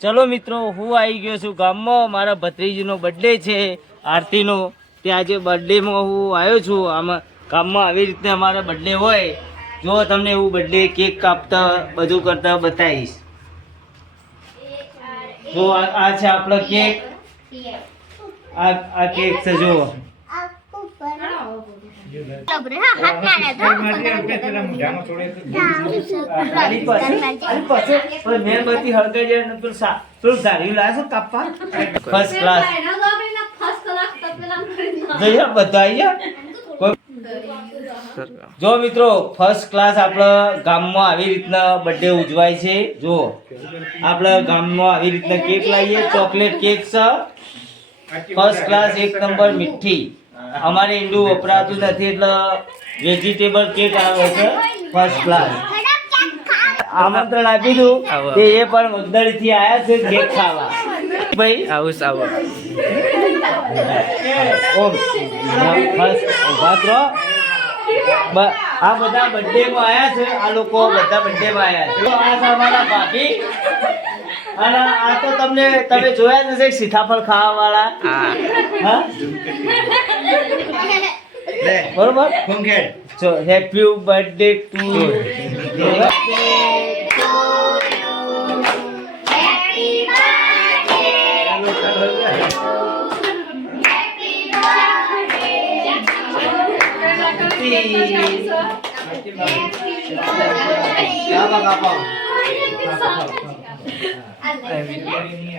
ચલો મિત્રો, હું આવી ગયો છું ગામમાં. મારા ભત્રીજીનો બર્થડે છે, આરતીનો. તે આજે બર્થડેમાં હું આવ્યો છું. આમાં ગામમાં આવી રીતે અમારા બર્થડે હોય, જો તમને એવું બર્થડે કેક કાપતા બધું કરતા બતાવીશ. જો આ છે આપણો કેક આ આ કેક છે, જુઓ. જો મિત્રો ફર્સ્ટ ક્લાસ આપણા ગામમાં આવી રીતના બર્થડે ઉજવાય છે. જો આપણા ગામમાં આવી રીતના કેક લાવીએ. ચોકલેટ કેક ફર્સ્ટ ક્લાસ એક નંબર મીઠી. અમારે ઈંડું વપરાતું નથી એટલે વેજીટેબલ કેક આવે છે ફર્સ્ટ ક્લાસ આમંત્રણ આપી દઉં તે એ પણ મગદળી થી આવ્યા છે કેક ખાવા. ભાઈ? આવું આવું. ઓમ. ફર્સ્ટ આ બધા બર્થડે માં આવ્યા છે આ લોકો બધા બર્થડે માં આવ્યા છે. આ અમારા ભાભી અને આ તો તમને તમે જોયા જ હશે સીતાફળ ખાવા વાળા હા? હા બરોબર? so happy birthday. To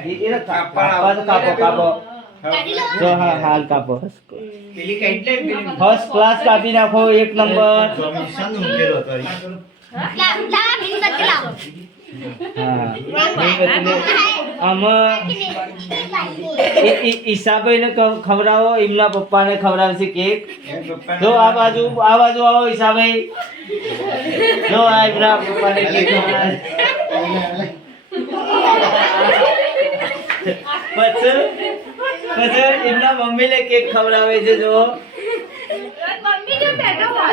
you એને કાપો કાપો. કાપો જો હા હાલ કાપો. ફર્સ્ટ ક્લાસ કાપી નાખો એક નંબર હા. આમાં ઈ- ઈ- ઈશાભાઈને ક- ખવડાવો એમના પપ્પાને ખવડાવશે કેક. જો આ બાજુ આ બાજુ આવો ઈશાભાઈ જો આ એમના પપ્પાને કેક ખવડાવે. પછી પછી એમના મમ્મીને કેક ખવડાવે છે જો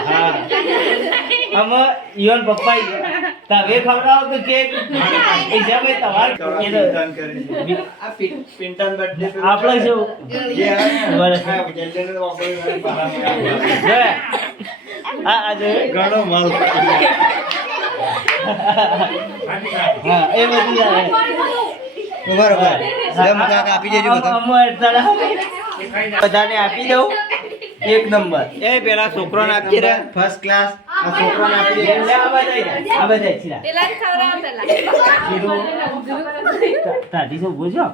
હા. આમાં ઈવન પપ્પા તમે ખવડાવો તો કેક? ઈશાભાઈ તમારે આપણે શું આ આજે ઘણો માલ. હા એ બધી બરાબર આપી દેજો બધાને આપી દઉં. એક નંબર. એ પેલા છોકરો નાખી રે ફર્સ્ટ ક્લાસ આ છોકરો નાખી દે. આ બધા આ શું પૂછો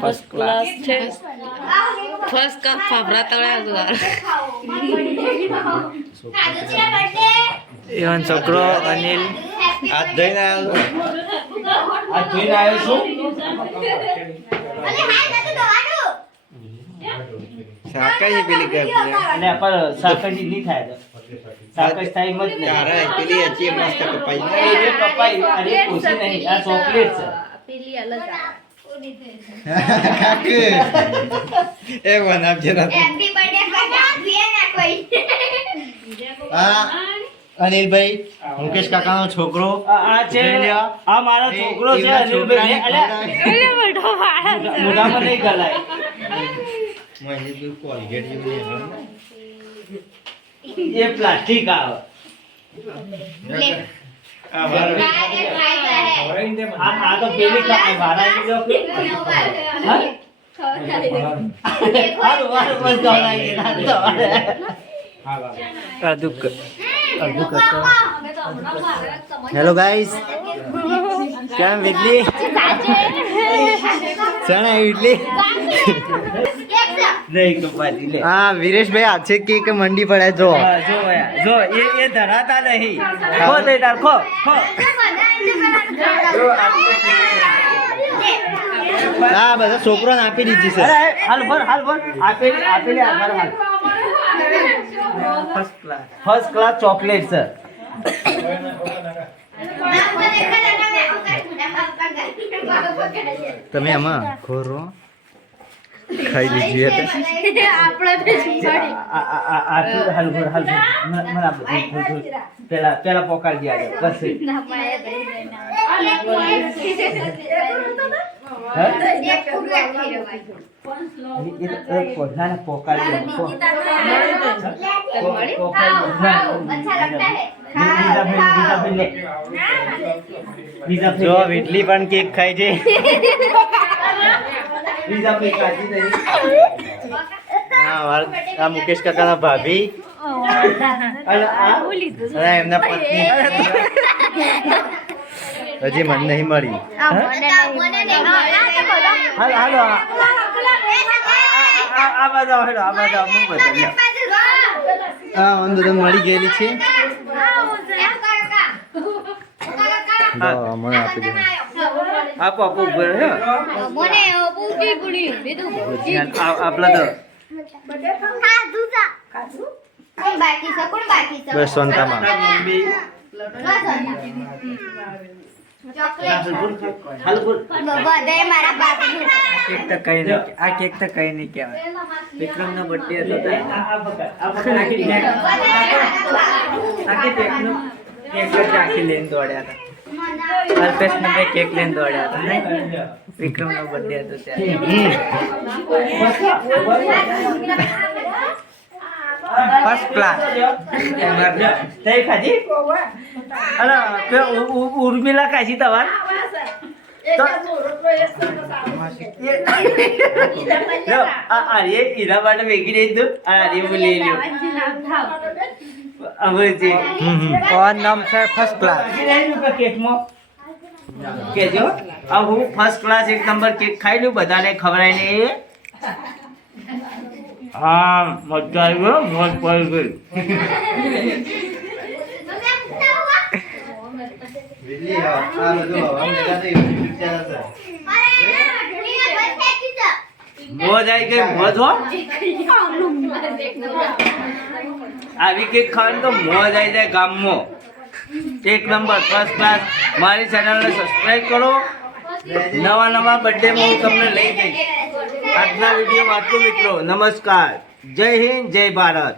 ફર્સ્ટ ક્લાસ છે ફર્સ્ટ કપ ફાફડા તળ્યા ઇવન છોકરો અનિલ. આ ધોઈને આવ્યો આ ધોઈને આવ્યો છું. પેલી કરી અને પર શાકભાજી નહીં થાય તો. થાય મત નહીં. પેલી હજી મસ્ત કપાઈ એ જે કપાઈ. અરે ખુશી નહીં. આ ચોકલેટ છે. કાકુ. એ બનાવજે ના હા. અનિલભાઈ મુકેશ કાકાનો છોકરો આ આ છે આ મારો છોકરો છે અનિલભાઈ. છોકરાને અલ્યા મોઢામાં નહીં ગલાય. મને કોલગેટ જેવું એ પ્લાસ્ટિક આવે. આ આ તો પેલી વાળાની જો હા? હારું, હારું, બસ ગવડાવી દે, ના તો. અડધું ક- હેલો ગાઈસ કેમ ઇડલી ચણા ઇડલી હા વિરેશભાઈ આજે કેક મંડી પડે? જો. જો એ એ ધરાતા નહીં. ખો દે તાર ખો ખો. હા બધા છોકરોને આપી દીધી છે. હાલ ભર હાલ ભર આપેલી આપેલી આભાર હાલ. First class first class chocolate sir તમે આમાં ખોરો ખાઈ લીધી હતી આ- આ- આ- આ તું હાલગુર, હાલગુર. મને- મને આપો. પેલા પેલા પોકાર ગયા. પછી ના, ના. ના, જો. વીટલી પણ કેક ખાય છે. આ મુકેશ કાકાના ભાભી. અને એમના પત્ની. હજી મને નહીં મળી. હાલો હાલો. આ- આ- આ બાજુ હેડો, આ બાજુ હું બતાવું, લે. અંદર તો મળી ગયેલી છે. મને આપી દે. આપો આપો ઊભો રહો, હે. આપલા તો બાકી છે? બાકી બસ મમ્મી વિક્રમ નો બર્થડે હતો કેક આખી કેકનું આખી લઈને દોડ્યા હતા. અલ્પેશ ને કેક લઈને દોડ્યા હતા? વિક્રમ નો બર્થડે હતો ત્યારે. ફર્સ્ટ ક્લાસ તઈ ખાધી અરે કે ઉર્મિલા કાજી તવાર ફર્સ્ટ ક્લાસ કેજો. આ હું ફર્સ્ટ ક્લાસ એક નંબર કેક ખાઈ લઉં બધાને ખવડાય ને હા મજા આવી ગયો મોજ પડી ગઈ. મોજ આવી ગઈ મોજ હો. આવી કેક ખાવાની તો મોજ આવી જાય ગામમાં. એક નંબર ફર્સ્ટ ક્લાસ મારી ચેનલને સબસ્ક્રાઇબ કરો. નવા નવા બર્થડેમાં હું તમને લઈ જઈશ. આજના વીડિયો આટલું મિત્રો. નમસ્કાર. જય હિન્દ જય ભારત.